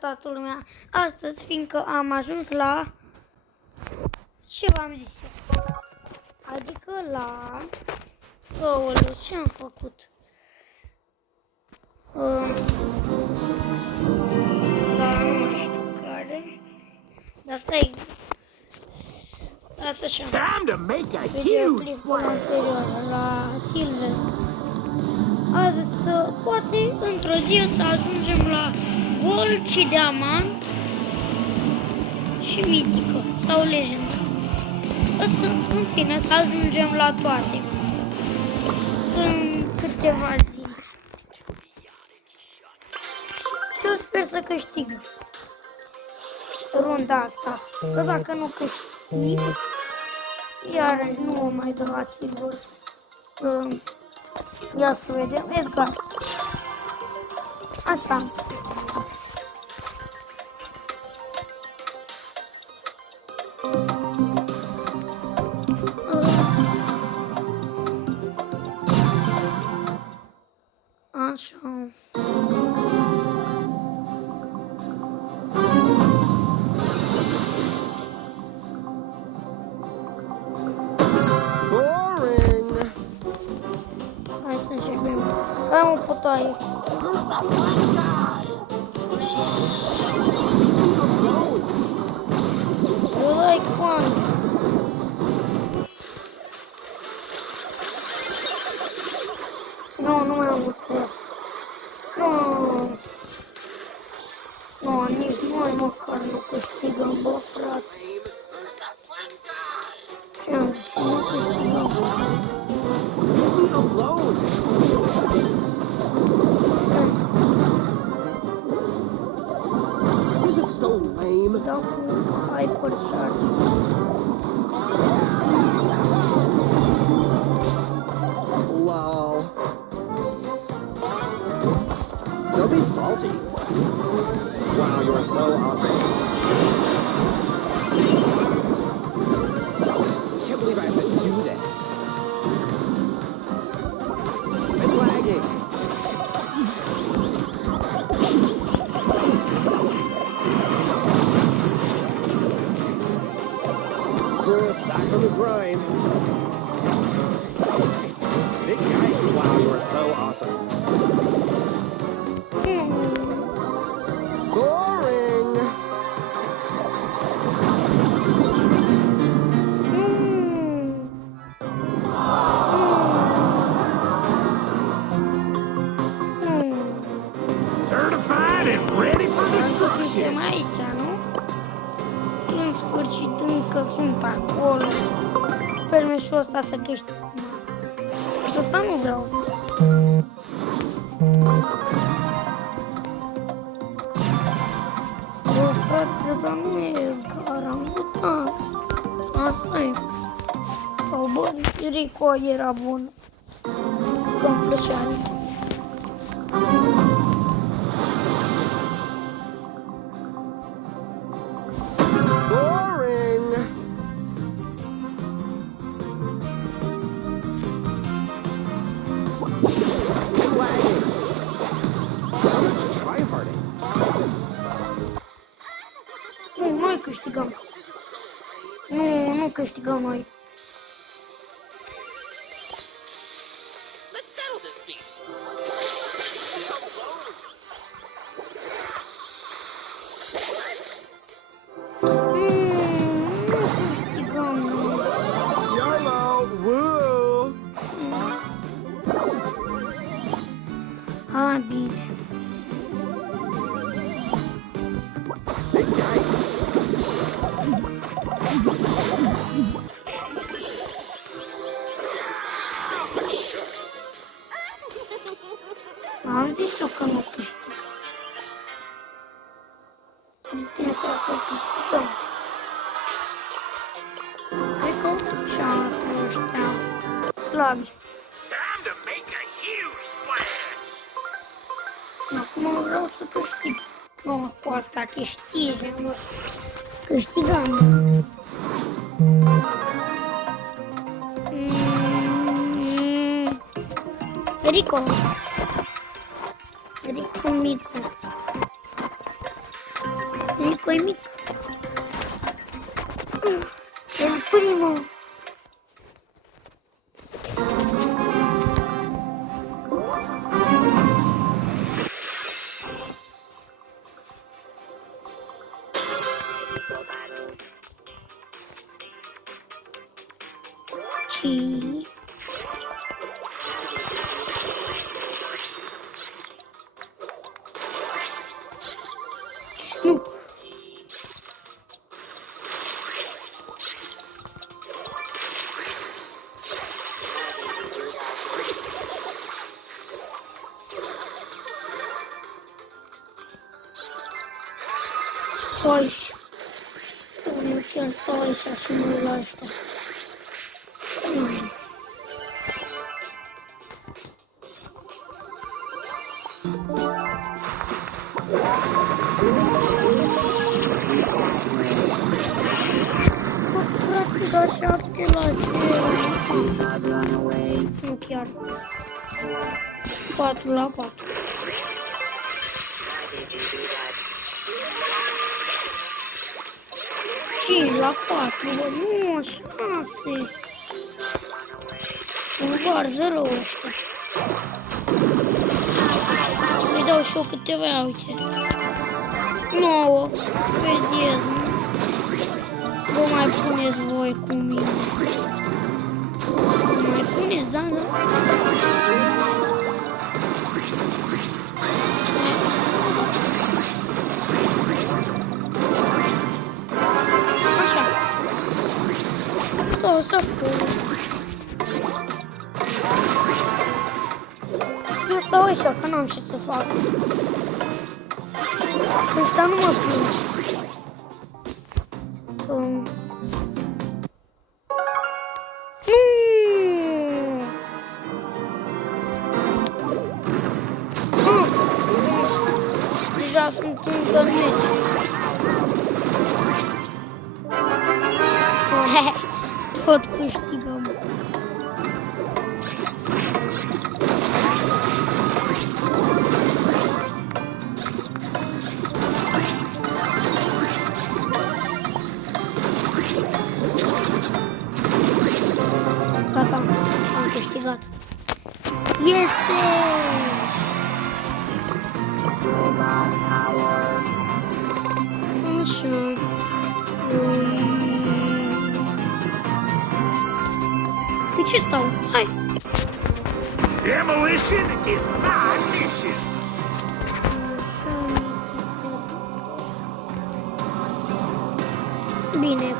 Toată lumea, astăzi, fiindcă am ajuns la ce v-am zis eu, adică la ce am făcut, la nu știu care, dar stai, asta așa, videoclipul anterior la Silver. Azi poate într-o zi să ajungem la Gold și Diamant și Mitică sau Legendă. În fine, să ajungem la toate în câteva zile. Și eu sper să câștig runda asta. Că dacă nu câștig, iarăși nu o mai dă la Silver. Ia să vedem. Edgar. Așa. Așa. Hai să începem. Hai mă, putoaie. Eu dai coană. Nu mai am stres. Nu, nici noi măcar nu câștigăm, bă, frate. Ce-am zis? Nu câștigăm. This is so lame. Dau cu Hypercharge. Lol. Don't be salty. Wow, you're so awesome. I can't believe I have to do this. I'm lagging. Back on the grind. Big guy. Wow, you are so awesome. Boring. Certified and ready for destruction. Suntem aici, nu? În sfârșit încă sunt acolo. Sper meșul ăsta să câștig. Și ăsta nu vreau. Bă, frate, dar nu e Edgar, am votat. Asta e. Sau bă, Rico era bun. Că-mi plăcea Rico. Boring. Lagging. How much tryharding? Nu, noi câștigăm. Nu câștigăm noi. Let's settle this beef. Nu câștigăm noi. YOLO. Woo. A, bine. Big guy. Am zis eu că nu câștig. Intenția că câștigăm. Cred că ușa ăștia slabi. Time to make a huge splash. Acum vreau să câștig. Nu, cu asta câștige. Câștigăm. Rico. Rico micu. Nico e mic. El primo. Și... Nu. Păi, nu chiar stau aici și mă uit la asta. Frate, da 7-0. Nu chiar. 4-4. La 4, bă, nu, 6. Nu varză rău ăștia. Îi dau și eu câteva, uite. 9, vedeți, nu? Vă mai puneți voi cu mine. Vă mai puneți, da, da? O să spun. Eu stau aici, că n-am ce să fac. Ăștia nu mă prind. Deja sunt în gărneci. Tot câștigăm. Gata, am câștigat. Este! Așa. De ce stau? Hai! Demolition is my mission. Bine,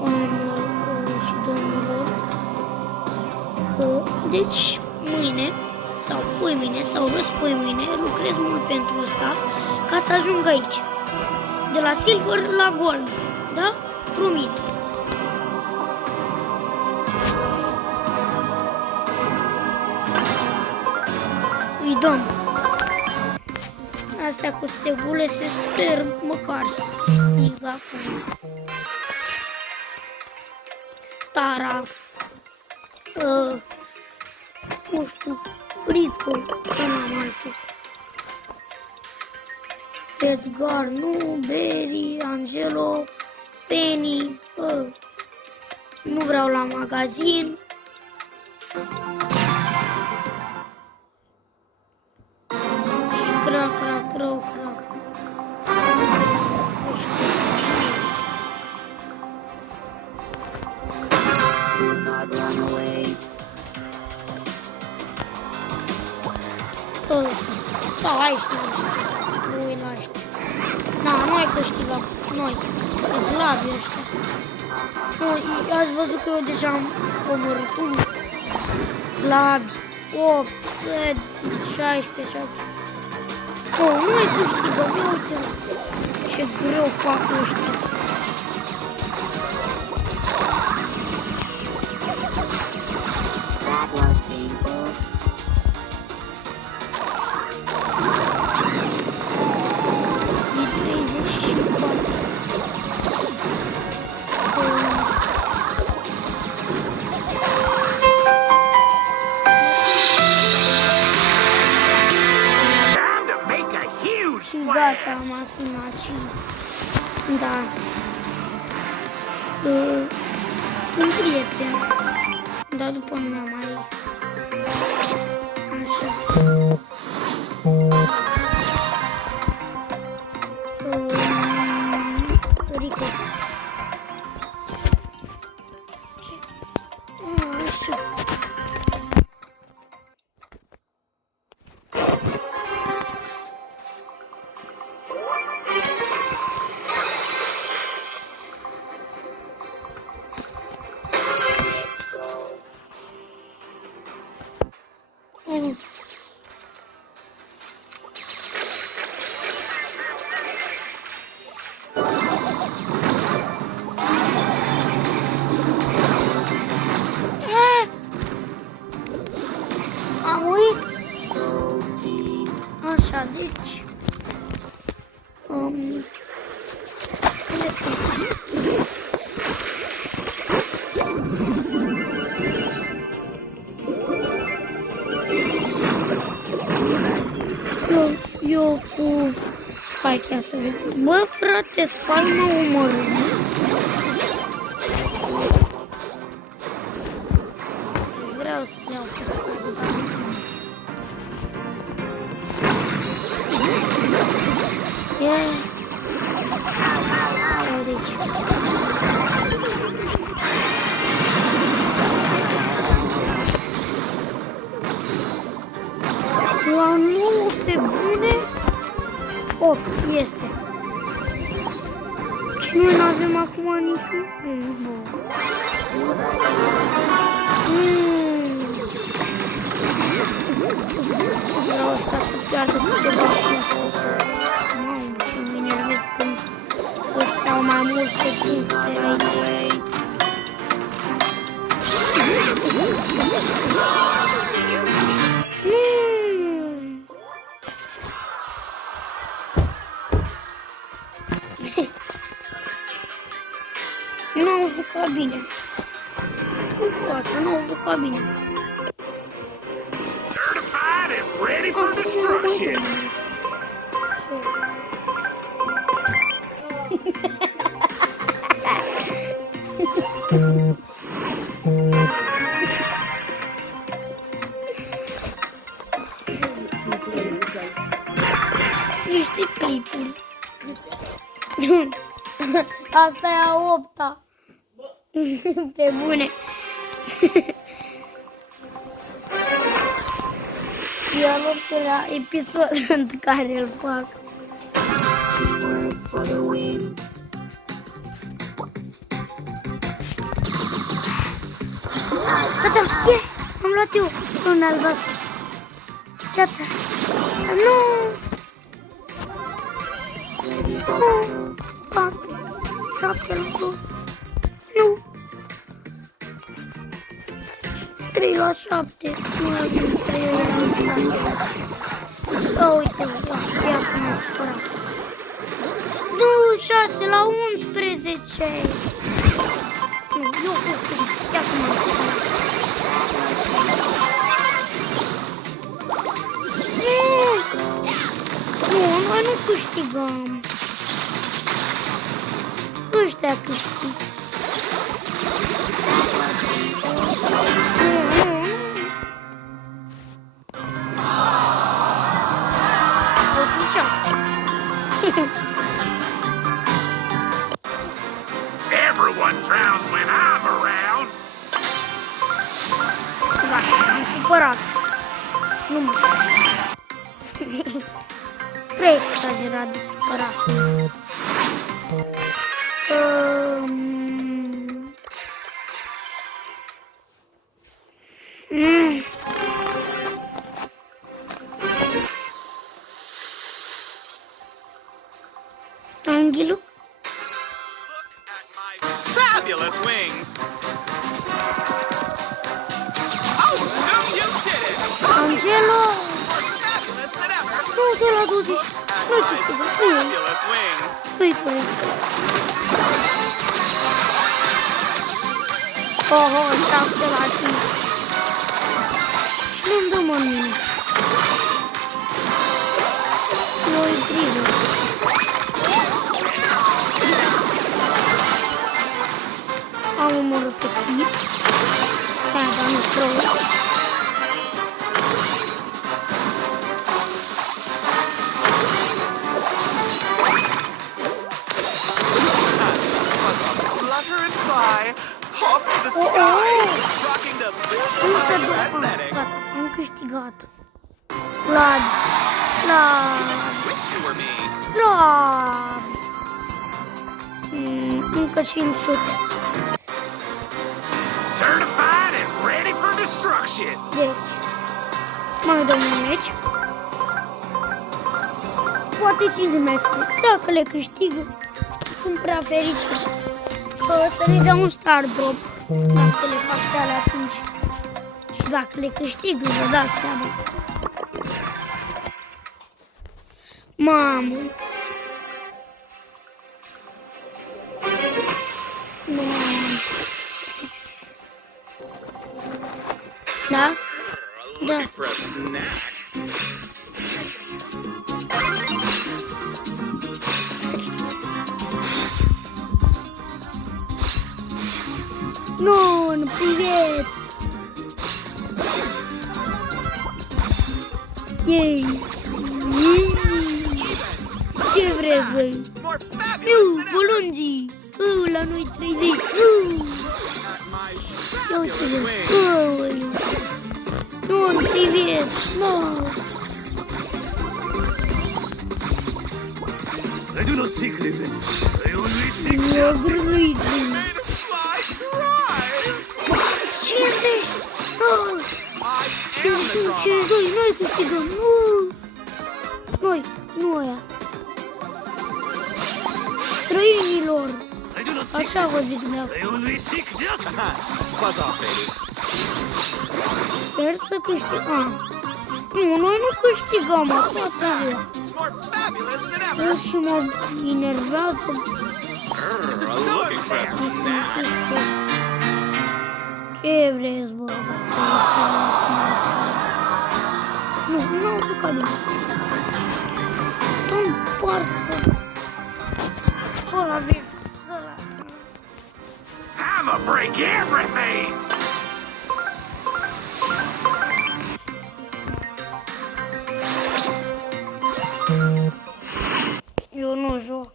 oamenilor și domnilor. Deci, mâine, sau poimâine, sau răspoimâine, lucrez mult pentru asta, ca să ajung aici. De la silver la gold, da? Promit. Îi dăm. Astea cu stegule se sper măcar să zic acum. Tara. Nu știu. Rico. Ce n-am mai tu. Edgar, nu, Berry, Angelo, Penny. Nu vreau la magazin. Crac, rău, crac. Stau aici, n-am ce să fac. Nu uit la ăștia. Da, nu ai câștigat. Noi. Că slabi ăștia. Nu, ați văzut că eu deja am omorât unul. Slabi. 8, 16, 17. Nu mai câștigăm, ia uite ce greu fac ăștia. That was painful. E 34. Time to make a huge Și gata, m-a sunat și... Da. Un prieten. Dar după nu m-am mai... Așa. Rico. Așa. Am murit. Așa, deci... Eu cu Spike, ia să vedem. Bă, frate, Spike m-a omorât. Vreau să iau cu Spike. Yeah. Deci. La nu, pe bune? 8 este. Și noi nu avem acum niciun. Vreau asta să piardă câteva puncte. Mamă, și mă enervez când ăștia au mai multe puncte aici. Nu au jucat bine. Asta nu au jucat bine. Certified and ready for destruction. Niște clipuri. Asta e a 8-a. Pe bune. E al 8-lea episod în care îl fac. Gata, am luat eu un albastru. Gata. Nu! Nu! 4, 7 lucruri. Nu! 3 la 7. Nu mai ajung 3 la 7. Oh, uite, ia cum m-a supărat. Nu, 6 la 11. Nu, eu câștig. Ia cum m-a supărat. Nu, noi nu câștigăm. Ăștia câștig. Everyone drowns when I'm around. Da, am supărat. Nu mă. Prea exagerat de supărat sunt. Angelo? Fabulous wings! Oh, no, you did it! Angelo? More fabulous than ever! Nu, de la 20. Nu-i câștigă. Fabulous wings! Nu-i pe el. Oho, 7 la 5. Și nu-mi dă mă mine. Nu, o priză. Am omorât pe Kit. Da, dar nu Crow. Flutter and fly off to the sky, rocking the Încă visual două. aesthetic. Gata, am câștigat. Vlad. Vlad. Wish you were me. Vlad. Încă 500. Certified and ready for destruction. Deci, mai dăm un meci. Poate 5 meciuri. Dacă le câștigă, sunt prea fericit. Să ne dea un star drop. Dacă le fac pe alea atunci. Și dacă le câștigă, vă dați seama. Mamă. Da? Da. Looking for a snack. Nu, привет! Ei! Ce vreți, voi? More fabulous Nu, than ever. bolunzii! La noi 30! My Ia uite, fabulous wings. nu, привет! Nu! I do not seek living. I only seek Mi-a grăit! Made of fly thrive. 50! Oh, I am the drama. 52! Noi câștigăm! Nu! Noi, nu aia! Străinilor! I do not seek Așa vă zic de I only seek justice. Buzz off, baby. Sper să câștigăm. Nu, noi nu câștigăm acum atât. More fabulous than ever. Eu și mă enervează. Looking for a snack. Ce vreți, bă? Nu, nu am jucat bine. Dă-mi parcă. Ăla vine, sărac. I'ma break everything. Eu nu joc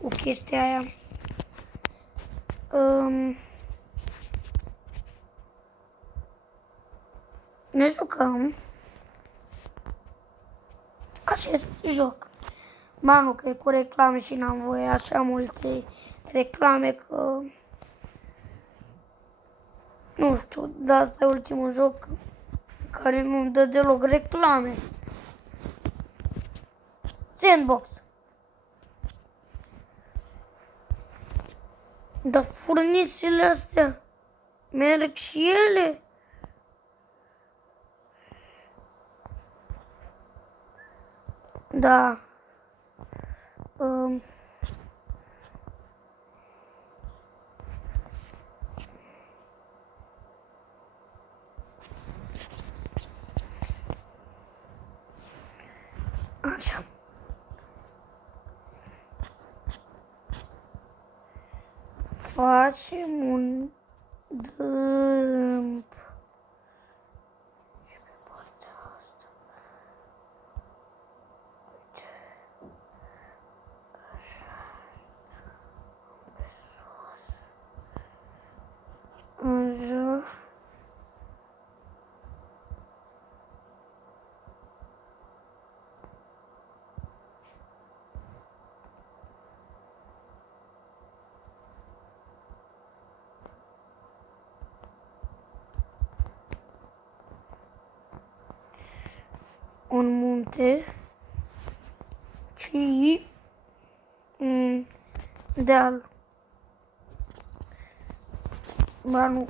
cu chestia aia. Ne jucăm acest joc. Ba nu, că e cu reclame și n-am voie așa multe reclame că... Nu știu, dar asta e ultimul joc care nu-mi dă deloc reclame. Sandbox. Dar furnițele astea merg și ele? Da. Așa. Facem un dâmp. Și pe partea asta. Uite. Așa. Pe sus. Așa. Un munte și un deal. Ba nu.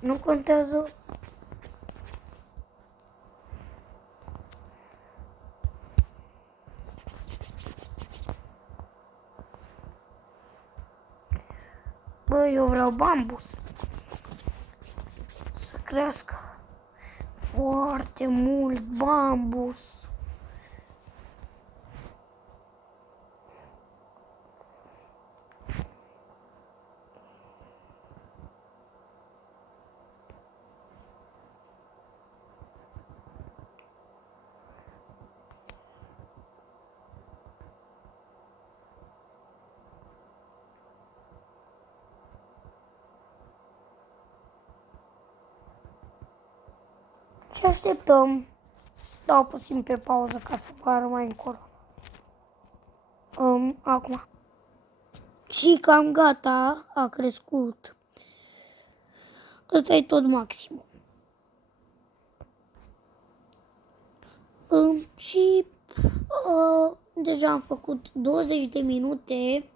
Nu contează. Bă, eu vreau bambus. Să crească foarte mult bambus. Și așteptăm. Dau puțin pe pauză ca să pară mai încolo. Acum. Și cam gata, a crescut. Ăsta e tot maximum. Și deja am făcut 20 de minute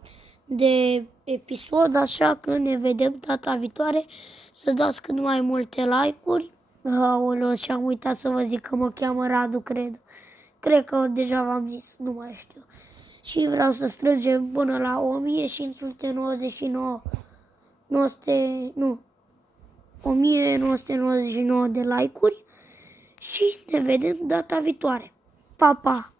de episod, așa că ne vedem data viitoare. Să dați cât mai multe like-uri. Aoleu, și-am uitat să vă zic că mă cheamă Radu, cred. Cred că deja v-am zis, nu mai știu. Și vreau să strângem până la 1999 de like-uri și ne vedem data viitoare. Pa, pa!